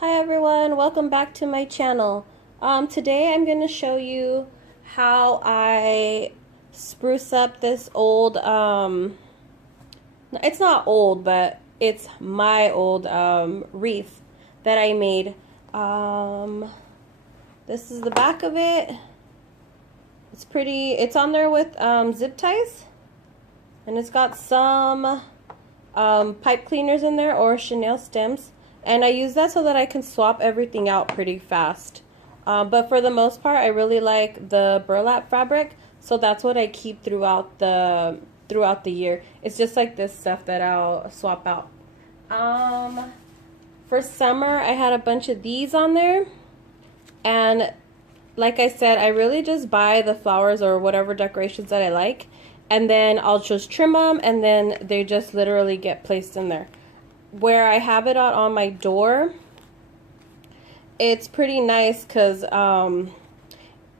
Hi everyone, welcome back to my channel. Today I'm going to show you how I spruce up this old, it's not old, but it's my old wreath that I made. This is the back of it. It's pretty, it's on there with zip ties, and it's got some pipe cleaners in there or chenille stems. And I use that so that I can swap everything out pretty fast. But for the most part, I really like the burlap fabric, so that's what I keep throughout the year. It's just like this stuff that I'll swap out. For summer, I had a bunch of these on there, and like I said, I really just buy the flowers or whatever decorations that I like, and then I'll just trim them, and then they just literally get placed in there. Where I have it out on my door, it's pretty nice because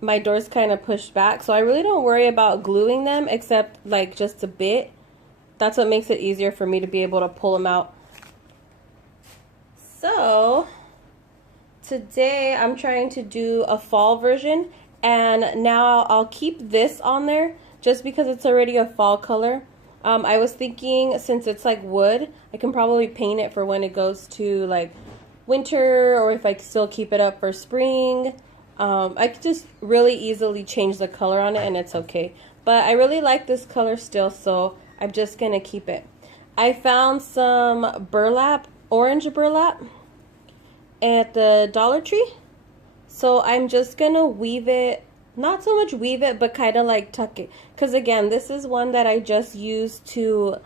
my door's kind of pushed back, so I really don't worry about gluing them except like just a bit. That's what makes it easier for me to be able to pull them out. So today I'm trying to do a fall version, and now I'll keep this on there just because it's already a fall color. I was thinking, since it's like wood, I can probably paint it for when it goes to like winter, or if I still keep it up for spring. I could just really easily change the color on it and it's okay. But I really like this color still, so I'm just going to keep it. I found some burlap, orange burlap, at the Dollar Tree. So I'm just going to weave it. Not so much weave it, but kind of like tuck it. Because again, this is one that I just used to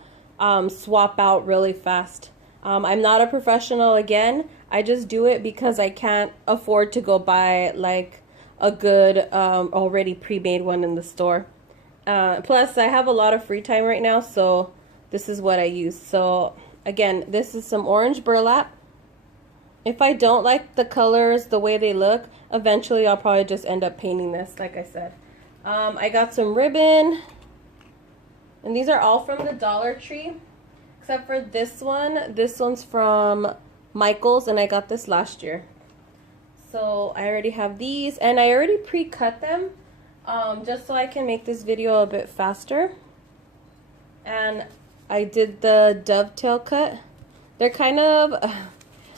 swap out really fast. I'm not a professional again. I just do it because I can't afford to go buy like a good already pre-made one in the store. Plus, I have a lot of free time right now, so this is what I use. So again, this is some orange burlap. If I don't like the colors the way they look, eventually I'll probably just end up painting this, like I said. I got some ribbon, and these are all from the Dollar Tree, except for this one. This one's from Michael's, and I got this last year. So I already have these, and I already pre-cut them, just so I can make this video a bit faster. And I did the dovetail cut. They're kind of...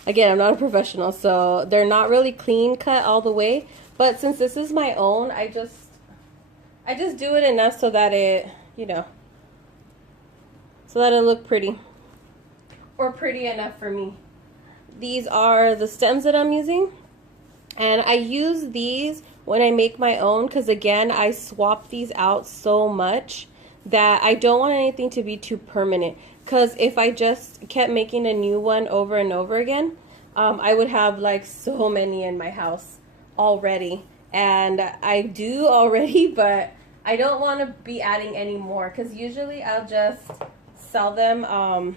Again, I'm not a professional, so they're not really clean cut all the way. But since this is my own, I just do it enough so that it, so that it look pretty. Or pretty enough for me. These are the stems that I'm using. And I use these when I make my own because, again, I swap these out so much that I don't want anything to be too permanent. Because if I just kept making a new one over and over again, I would have like so many in my house already. And I do already, but I don't want to be adding any more. Because usually I'll just sell them to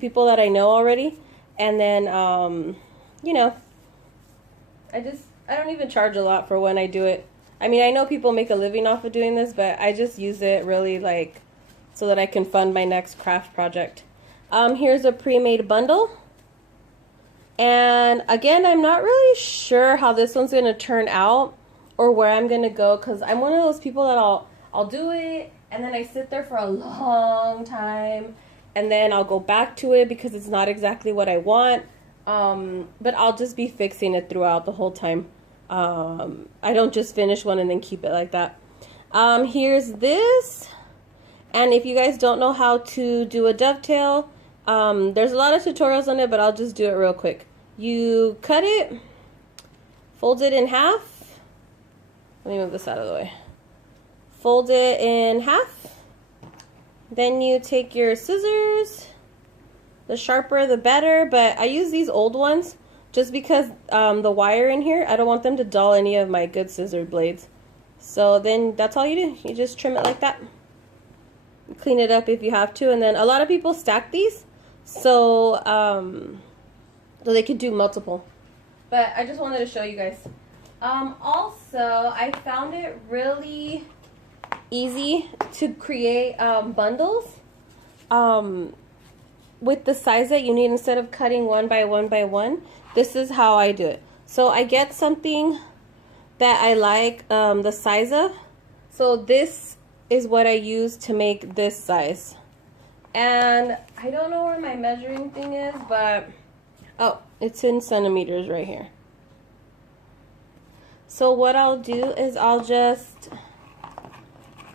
people that I know already. And then, I don't even charge a lot for when I do it. I mean, I know people make a living off of doing this, but I just use it really like so that I can fund my next craft project. Here's a pre-made bundle. And again, I'm not really sure how this one's going to turn out or where I'm going to go, because I'm one of those people that I'll do it and then I sit there for a long time and then I'll go back to it because it's not exactly what I want. But I'll just be fixing it throughout the whole time. I don't just finish one and then keep it like that. Here's this, and if you guys don't know how to do a dovetail, there's a lot of tutorials on it, but I'll just do it real quick. You cut it, fold it in half. Let me move this out of the way. Fold it in half. Then you take your scissors. The sharper the better, but I use these old ones just because the wire in here, I don't want them to dull any of my good scissor blades. So then that's all you do. You just trim it like that. Clean it up if you have to. And then a lot of people stack these, so they could do multiple. But I just wanted to show you guys. Also, I found it really easy to create bundles. with the size that you need, instead of cutting one by one, this is how I do it. So I get something that I like the size of. So this is what I use to make this size. And I don't know where my measuring thing is, but oh, it's in centimeters right here. So what I'll do is I'll just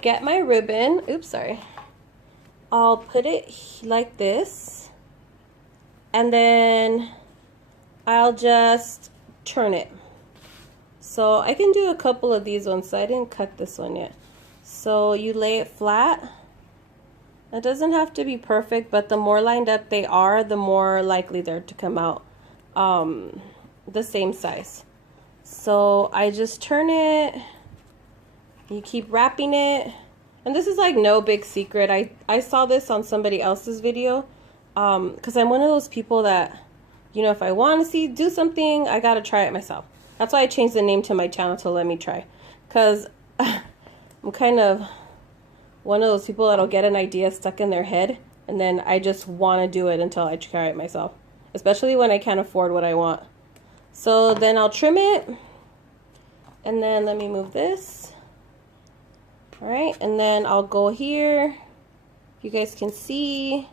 get my ribbon. Oops, sorry. I'll put it like this, and then I'll just turn it. So I can do a couple of these ones, so I didn't cut this one yet. So you lay it flat. It doesn't have to be perfect, but the more lined up they are, the more likely they're to come out the same size. So I just turn it, you keep wrapping it, and this is like no big secret. I saw this on somebody else's video, because I'm one of those people that, you know, if I want to do something, I gotta try it myself. That's why I changed the name to my channel to Let Me Try, because I'm kind of one of those people that'll get an idea stuck in their head, and then I just want to do it until I try it myself, especially when I can't afford what I want. So then I'll trim it, and then let me move this. All right, and then I'll go here. You guys can see,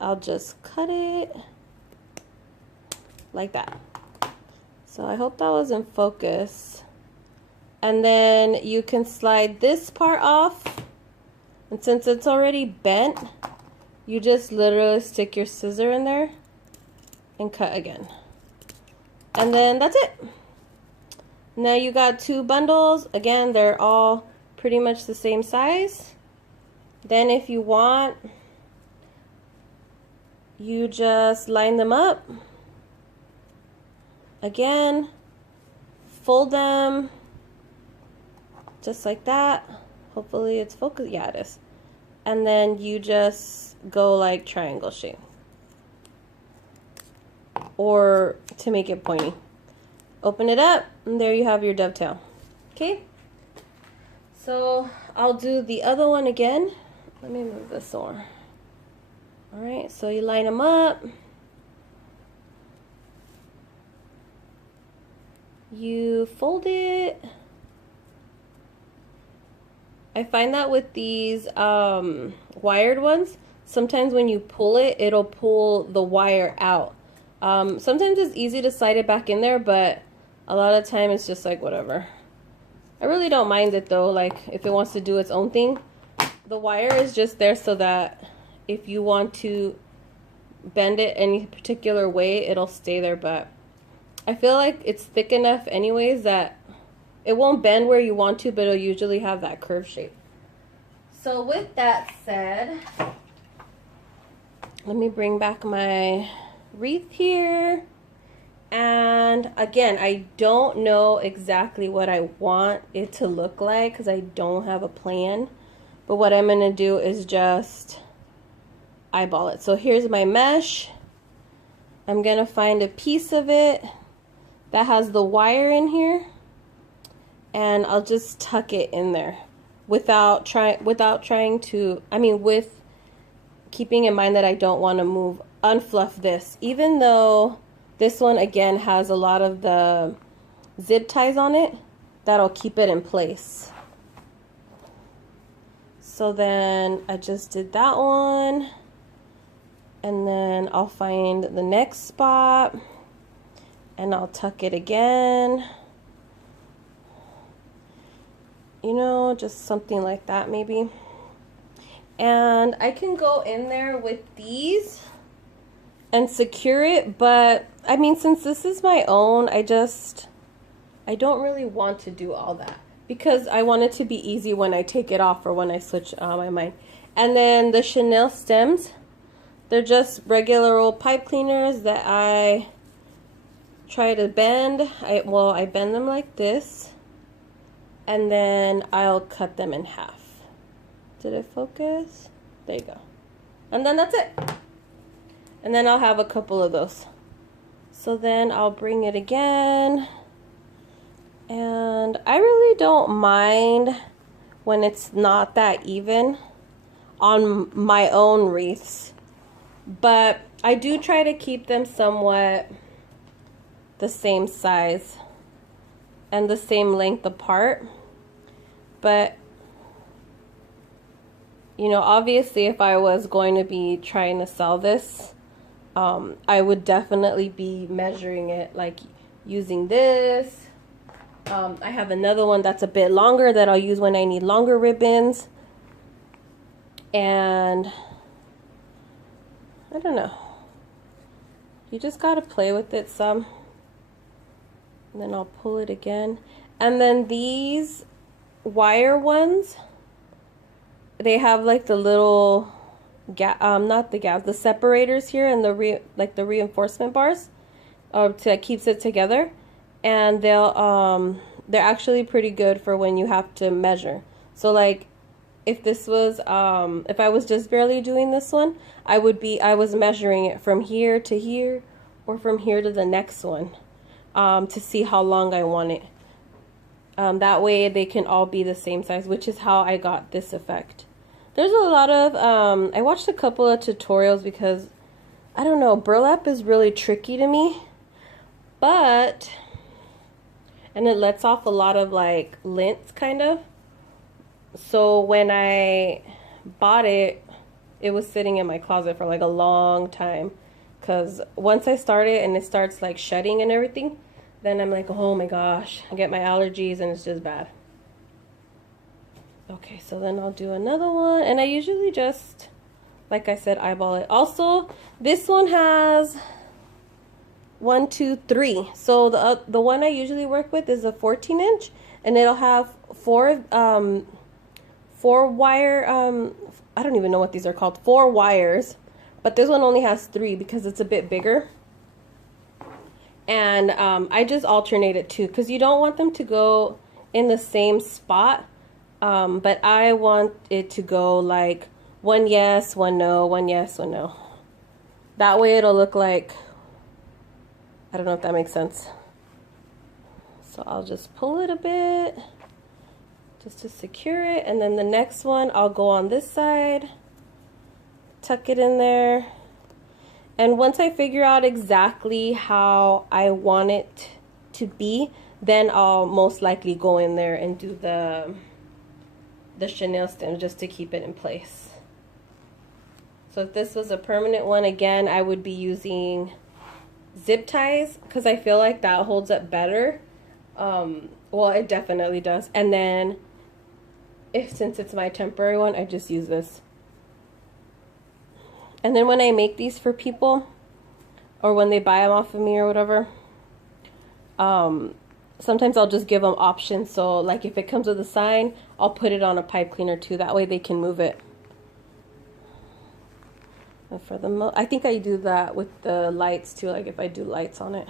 I'll just cut it like that. So I hope that was in focus. And then you can slide this part off, and since it's already bent, you just literally stick your scissor in there and cut again. And then that's it. Now you got two bundles. Again, they're all pretty much the same size. Then if you want, you just line them up. Again, fold them just like that. Hopefully it's focused. Yeah, it is. And then you just go like triangle shape, or to make it pointy. Open it up, and there you have your dovetail. Okay, so I'll do the other one again. Let me move this over. All right, so you line them up, you fold it. I find that with these wired ones, sometimes when you pull it, it'll pull the wire out. Sometimes it's easy to slide it back in there, but a lot of time it's just like whatever. I really don't mind it though, like if it wants to do its own thing. The wire is just there so that if you want to bend it any particular way, it'll stay there, but I feel like it's thick enough anyways that it won't bend where you want to, but it'll usually have that curve shape. So with that said, let me bring back my wreath here. And again, I don't know exactly what I want it to look like because I don't have a plan. But what I'm going to do is just eyeball it. So here's my mesh. I'm going to find a piece of it that has the wire in here, and I'll just tuck it in there without trying to, with keeping in mind that I don't want to unfluff this, even though this one again has a lot of the zip ties on it that'll keep it in place. So then I just did that one, and then I'll find the next spot and I'll tuck it again. You know, just something like that maybe. And I can go in there with these and secure it, but I mean, since this is my own, I don't really want to do all that because I want it to be easy when I take it off or when I switch my mind. And then the Chanel stems, they're just regular old pipe cleaners that I try to bend. I bend them like this, and then I'll cut them in half. Did it focus? There you go. And then that's it. And then I'll have a couple of those. So then I'll bring it again. And I really don't mind when it's not that even on my own wreaths. but I do try to keep them somewhat the same size and the same length apart. But you know, obviously if I was going to be trying to sell this, I would definitely be measuring it, like using this. I have another one that's a bit longer that I'll use when I need longer ribbons. And I don't know. You just gotta play with it some. And then I'll pull it again. And then these wire ones, they have like the little not the gaps, the separators here, and the reinforcement bars, that keeps it together. And they're actually pretty good for when you have to measure. So like if this was if I was just barely doing this one, I was measuring it from here to here or from here to the next one, to see how long I want it. That way they can all be the same size, which is how I got this effect. There's a lot of I watched a couple of tutorials because I don't know, burlap is really tricky to me, and it lets off a lot of like lint kind of. So when I bought it, it was sitting in my closet for like a long time, because once I start it and it starts like shedding and everything, then I'm like, oh my gosh, I get my allergies and it's just bad. Okay, so then I'll do another one, and I usually just, like I said, eyeball it. Also, this one has 1, 2, 3. So the one I usually work with is a 14-inch, and it'll have four wire, I don't even know what these are called, 4 wires, but this one only has 3 because it's a bit bigger. And I just alternate it too, because you don't want them to go in the same spot, but I want it to go like 1 yes, 1 no, 1 yes, 1 no. That way it'll look like, I don't know if that makes sense. So I'll just pull it a bit just to secure it, and then the next one I'll go on this side, tuck it in there, and once I figure out exactly how I want it to be, then I'll most likely go in there and do the chenille stem just to keep it in place. So if this was a permanent one, again, I would be using zip ties because I feel like that holds up better. Well, it definitely does. And then since it's my temporary one, I just use this. And then when I make these for people, or when they buy them off of me or whatever, sometimes I'll just give them options. So like if it comes with a sign, I'll put it on a pipe cleaner too. That way they can move it. And for I think I do that with the lights too, like if I do lights on it.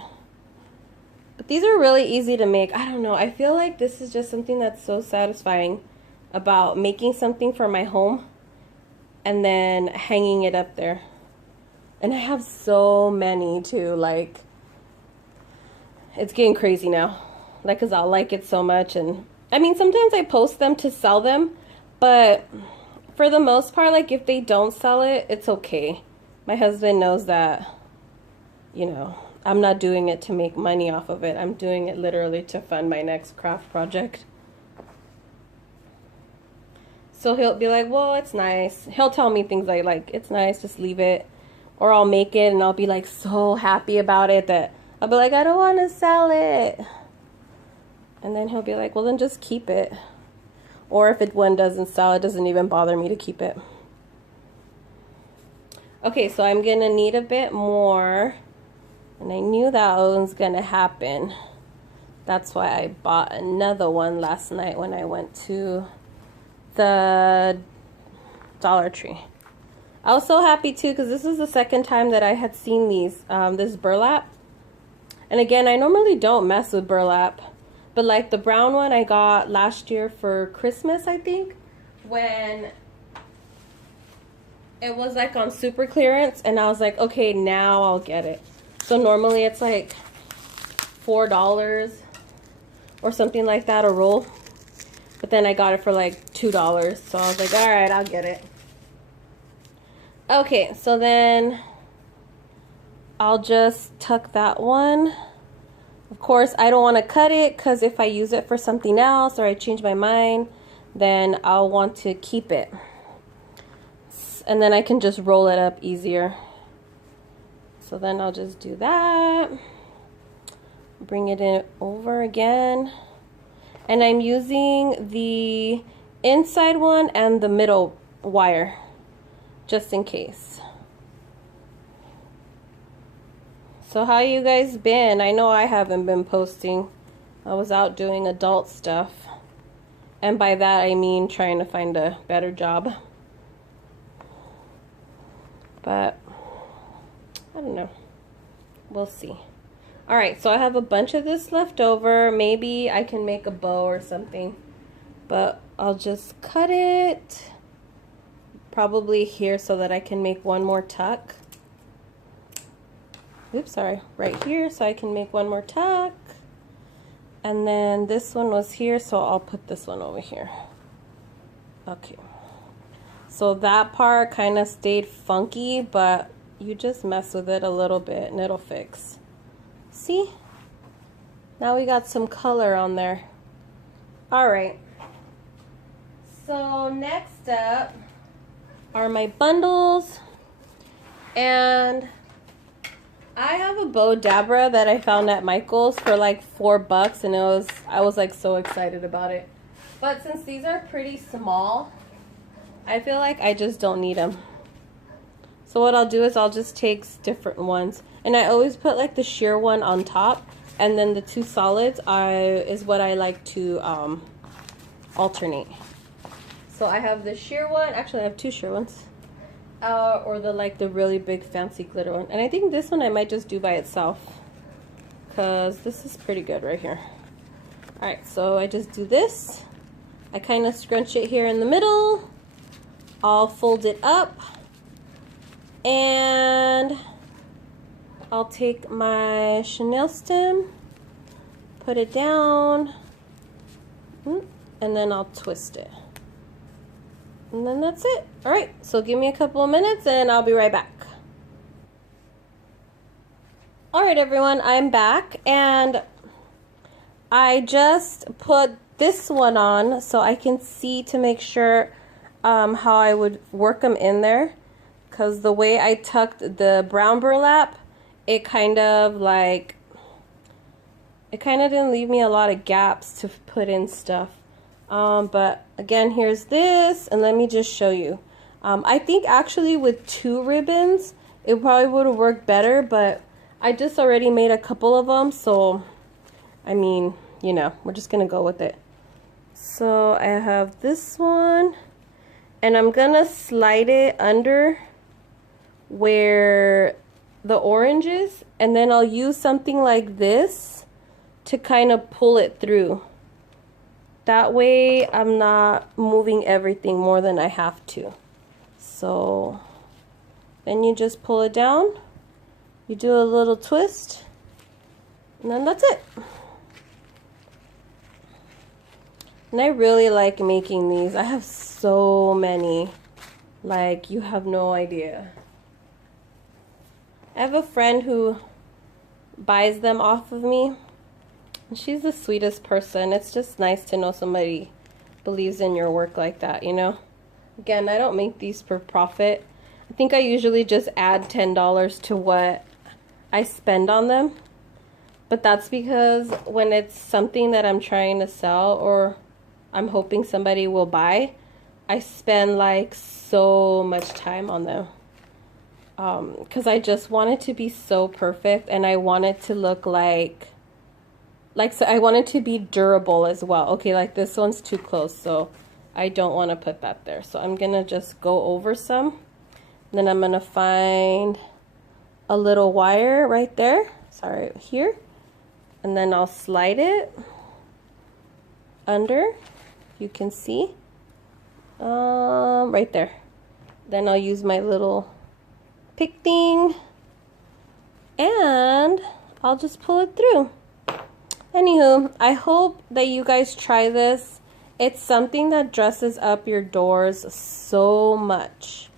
But these are really easy to make. I don't know. I feel like this is just something that's so satisfying about making something for my home and then hanging it up there. And I have so many too. Like, it's getting crazy now. Like, because I'll like it so much. And I mean, sometimes I post them to sell them, but for the most part, like if they don't sell it, it's okay. My husband knows that, you know, I'm not doing it to make money off of it. I'm doing it literally to fund my next craft project. So he'll be like, well, it's nice. He'll tell me things like, it's nice, just leave it. Or I'll make it and I'll be like so happy about it that I'll be like, I don't want to sell it. And then he'll be like, well, then just keep it. Or if one doesn't sell, it doesn't even bother me to keep it. Okay, so I'm going to need a bit more. And I knew that was going to happen. That's why I bought another one last night when I went to the Dollar Tree. I was so happy too because this is the second time that I had seen this burlap. And again, I normally don't mess with burlap. But like the brown one I got last year for Christmas, I think, when it was like on super clearance, and I was like, okay, now I'll get it. So normally it's like $4 or something like that a roll. But then I got it for like $2. So I was like, all right, I'll get it. Okay, so then I'll just tuck that one. Of course, I don't want to cut it because if I use it for something else or I change my mind, then I'll want to keep it. And then I can just roll it up easier. So then I'll just do that. Bring it in over again. And I'm using the inside one and the middle wire, just in case. So how you guys been? I know I haven't been posting. I was out doing adult stuff. And by that I mean trying to find a better job. But I don't know. We'll see. Alright, so I have a bunch of this left over. Maybe I can make a bow or something. But I'll just cut it probably here so that I can make one more tuck. Oops, sorry, right here so I can make one more tuck. And then this one was here, so I'll put this one over here. Okay. So that part kind of stayed funky, but you just mess with it a little bit and it'll fix. See? Now we got some color on there. Alright. So next up are my bundles. And I have a bow dabra that I found at Michael's for like $4 and I was like so excited about it. But since these are pretty small, I feel like I just don't need them. So what I'll do is I'll just take different ones. And I always put like the sheer one on top, and then the two solids is what I like to alternate. So I have the sheer one, actually I have two sheer ones. Or the really big fancy glitter one. And I think this one I might just do by itself, because this is pretty good right here. Alright, so I just do this. I kind of scrunch it here in the middle. I'll fold it up. And I'll take my chenille stem, put it down, and then I'll twist it. And then that's it. Alright, so give me a couple of minutes and I'll be right back. Alright everyone, I'm back and I just put this one on so I can see to make sure how I would work them in there. Because the way I tucked the brown burlap, it kind of didn't leave me a lot of gaps to put in stuff. But again, here's this, and let me just show you. I think actually with 2 ribbons, it probably would have worked better, but I just already made a couple of them, so I mean, you know, we're just gonna go with it. So I have this one, and I'm gonna slide it under where the orange is, and then I'll use something like this to kind of pull it through. That way I'm not moving everything more than I have to. So then you just pull it down, you do a little twist, and then that's it. And I really like making these. I have so many, like you have no idea. I have a friend who buys them off of me. She's the sweetest person. It's just nice to know somebody believes in your work like that, you know? Again, I don't make these for profit. I think I usually just add $10 to what I spend on them. But that's because when it's something that I'm trying to sell or I'm hoping somebody will buy, I spend like so much time on them. Because I just want it to be so perfect, and I want it to look so I want it to be durable as well. Okay, like this one's too close, so I don't want to put that there. So I'm gonna just go over some. Then I'm gonna find a little wire right there. Sorry, here. And then I'll slide it under. You can see. Right there. Then I'll use my little pick thing. And I'll just pull it through. Anywho, I hope that you guys try this. It's something that dresses up your doors so much.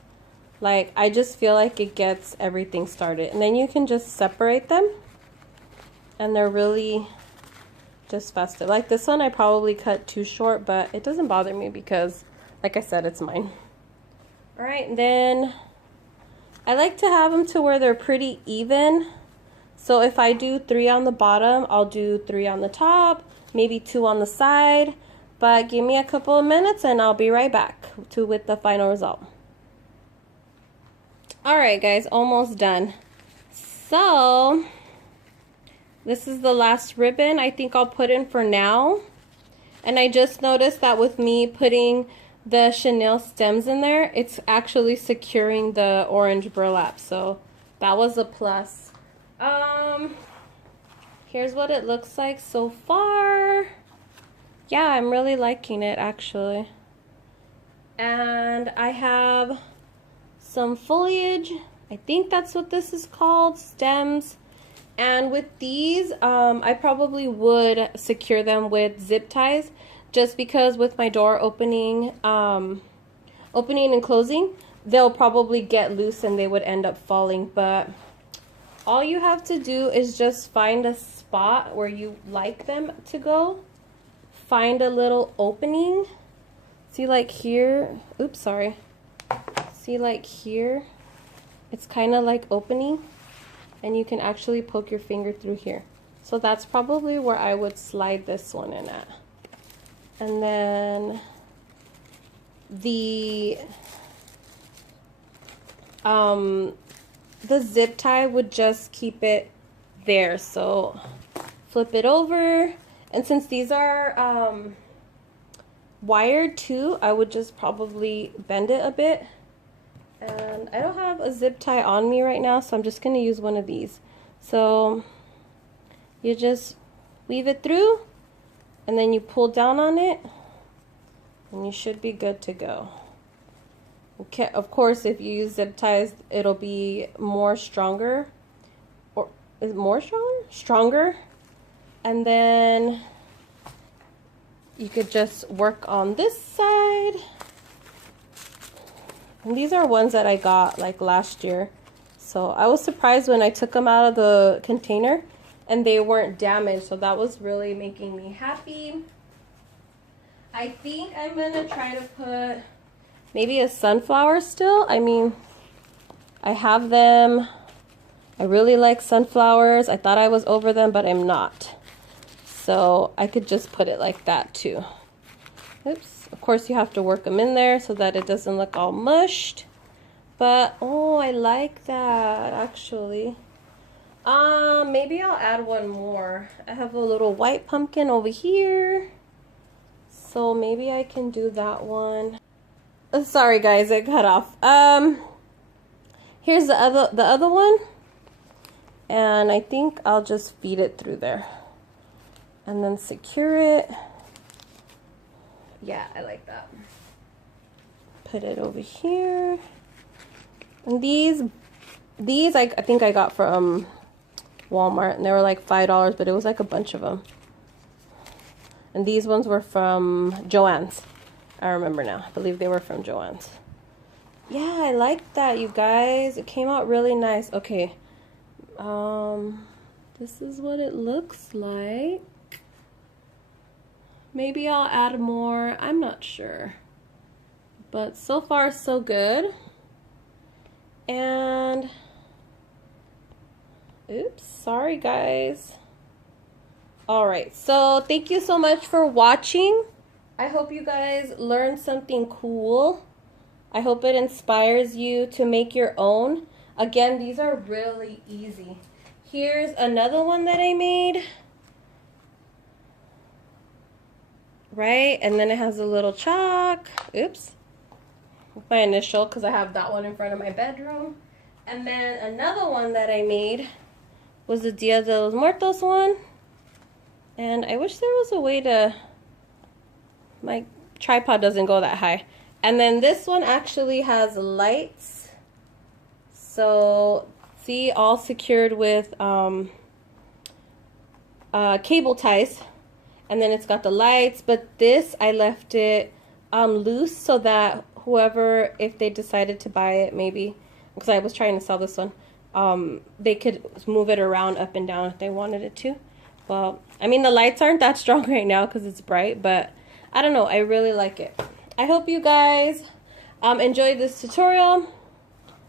Like, I just feel like it gets everything started. And then you can just separate them. And they're really just festive. Like this one I probably cut too short, but it doesn't bother me because, like I said, it's mine. Alright, then I like to have them to where they're pretty even. So if I do 3 on the bottom, I'll do 3 on the top, maybe 2 on the side. But give me a couple of minutes and I'll be right back with the final result. Alright guys, almost done. So this is the last ribbon I think I'll put in for now. And I just noticed that with me putting the chenille stems in there, it's actually securing the orange burlap. So that was a plus. Here's what it looks like so far. Yeah, I'm really liking it actually. And I have some foliage. I think that's what this is called, stems. And with these, I probably would secure them with zip ties, just because with my door opening and closing, they'll probably get loose and they would end up falling. But all you have to do is just find a spot where you like them to go. Find a little opening. See, like here, oops, sorry. See, like here, it's kind of like opening, and you can actually poke your finger through here. So that's probably where I would slide this one in at. And then the zip tie would just keep it there. So flip it over, and since these are wired too, I would just probably bend it a bit. And I don't have a zip tie on me right now, so I'm just going to use one of these. So you just weave it through, and then you pull down on it, and you should be good to go. Okay, of course, if you use zip ties, it'll be more stronger. Or is it more stronger? Stronger. And then you could just work on this side. And these are ones that I got like last year. So I was surprised when I took them out of the container and they weren't damaged. So that was really making me happy. I think I'm going to try to put maybe a sunflower still. I mean, I have them. I really like sunflowers. I thought I was over them, but I'm not. So I could just put it like that too. Oops. Of course, you have to work them in there so that it doesn't look all mushed. But, oh, I like that, actually. Maybe I'll add one more. I have a little white pumpkin over here. So maybe I can do that one. Sorry, guys, it cut off. Here's the other one. And I think I'll just feed it through there. And then secure it. Yeah, I like that. Put it over here. And these I think I got from Walmart, and they were like $5, but it was like a bunch of them. And these ones were from Joann's. I remember now. I believe they were from Joann's. Yeah, I like that, you guys. It came out really nice. Okay. This is what it looks like. Maybe I'll add more. I'm not sure. But so far, so good. And, oops, sorry guys. Alright, so thank you so much for watching. I hope you guys learned something cool. I hope it inspires you to make your own. Again, these are really easy. Here's another one that I made. Right, and then it has a little chalk. Oops. My initial, because I have that one in front of my bedroom. And then another one that I made was the Dia de los Muertos one. And I wish there was a way to... My tripod doesn't go that high. And then this one actually has lights. So, see, all secured with cable ties. And then it's got the lights, but this I left it loose so that whoever, if they decided to buy it, maybe, because I was trying to sell this one, they could move it around up and down if they wanted it to. Well, I mean, the lights aren't that strong right now because it's bright, but I don't know. I really like it. I hope you guys enjoyed this tutorial.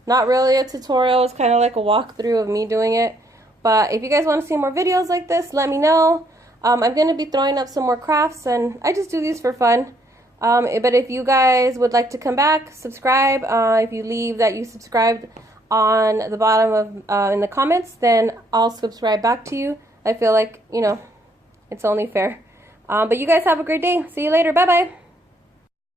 Not really a tutorial. It's kind of like a walkthrough of me doing it. But if you guys want to see more videos like this, let me know. I'm going to be throwing up some more crafts, and I just do these for fun. But if you guys would like to come back, subscribe. If you leave that you subscribed on the bottom of in the comments, then I'll subscribe back to you. I feel like, you know, it's only fair. But you guys have a great day. See you later. Bye-bye.